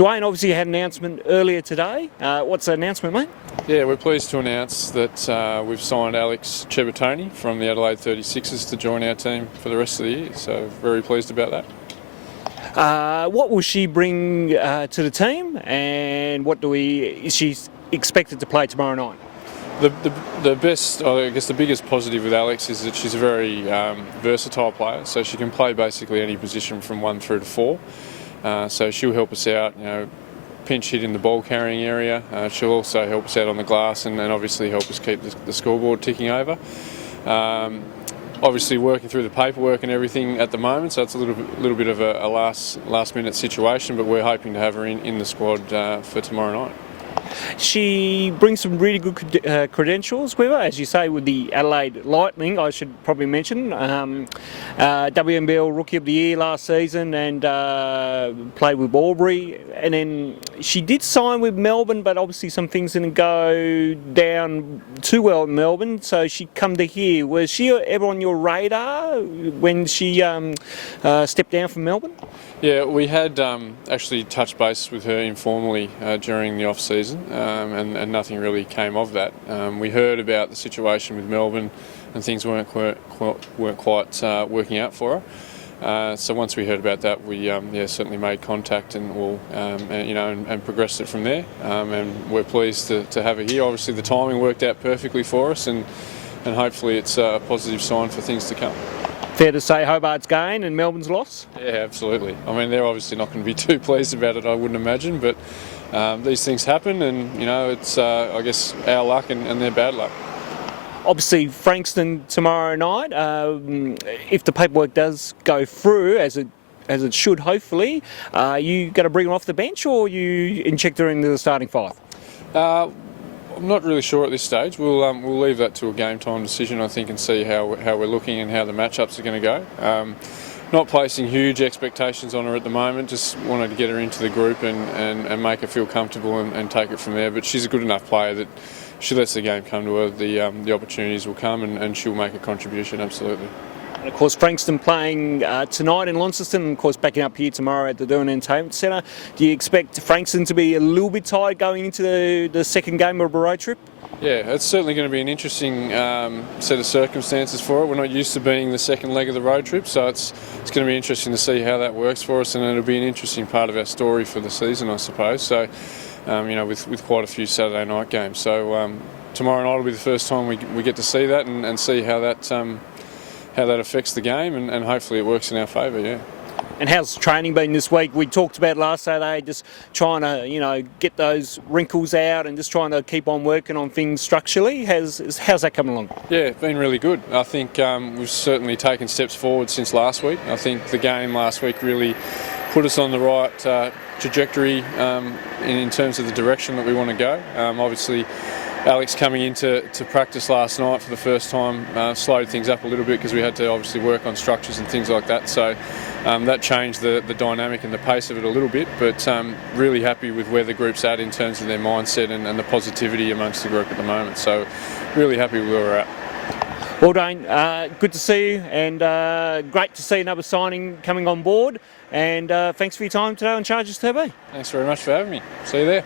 Dwain obviously had an announcement earlier today. What's the announcement, mate? Yeah, we're pleased to announce that we've signed Alex Ciabattoni from the Adelaide 36ers to join our team for the rest of the year, so very pleased about that. What will she bring to the team, and is she expected to play tomorrow night? The best, I guess the biggest positive with Alex is that she's a very versatile player, so she can play basically any position from 1 through to 4. So she'll help us out, pinch hit in the ball carrying area. She'll also help us out on the glass and obviously help us keep the scoreboard ticking over. Obviously working through the paperwork and everything at the moment, so it's a little bit of a last minute situation, but we're hoping to have her in the squad for tomorrow night. She brings some really good credentials with her, as you say, with the Adelaide Lightning. I should probably mention WNBL Rookie of the Year last season and played with Albury. And then she did sign with Melbourne, but obviously some things didn't go down too well in Melbourne, so she come to here. Was she ever on your radar when she stepped down from Melbourne? Yeah, we had actually touched base with her informally during the off-season, and nothing really came of that. We heard about the situation with Melbourne, and things weren't quite working out for her. So once we heard about that, we certainly made contact and progressed it from there. And we're pleased to have her here. Obviously, the timing worked out perfectly for us, and hopefully it's a positive sign for things to come. Fair to say Hobart's gain and Melbourne's loss? Yeah, absolutely. I mean, they're obviously not going to be too pleased about it, I wouldn't imagine, but these things happen, and it's I guess our luck and their bad luck. Obviously, Frankston tomorrow night. If the paperwork does go through as it should, hopefully, are you going to bring her off the bench, or you inject her into the starting five? I'm not really sure at this stage. We'll leave that to a game time decision, I think, and see how we're looking and how the matchups are going to go. Not placing huge expectations on her at the moment. Just wanted to get her into the group and make her feel comfortable and take it from there. But she's a good enough player that if she lets the game come to her, the opportunities will come and she'll make a contribution. Absolutely. And of course, Frankston playing tonight in Launceston, and of course backing up here tomorrow at the Doohan Entertainment Centre. Do you expect Frankston to be a little bit tired going into the second game of a road trip? Yeah, it's certainly going to be an interesting set of circumstances for it. We're not used to being the second leg of the road trip, so it's going to be interesting to see how that works for us, and it'll be an interesting part of our story for the season, I suppose. So, with quite a few Saturday night games. So tomorrow night will be the first time we get to see that and see how that affects the game, and hopefully it works in our favour, yeah. And how's training been this week? We talked about last Saturday, just trying to, get those wrinkles out and just trying to keep on working on things structurally. How's that coming along? Yeah, it's been really good. I think we've certainly taken steps forward since last week. I think the game last week really put us on the right trajectory in terms of the direction that we want to go. Obviously, Alex coming into practice last night for the first time slowed things up a little bit because we had to obviously work on structures and things like that. So that changed the dynamic and the pace of it a little bit, but really happy with where the group's at in terms of their mindset and the positivity amongst the group at the moment. So really happy with where we're at. Well, Dane, good to see you, and great to see another signing coming on board. And thanks for your time today on Chargers TV. Thanks very much for having me. See you there.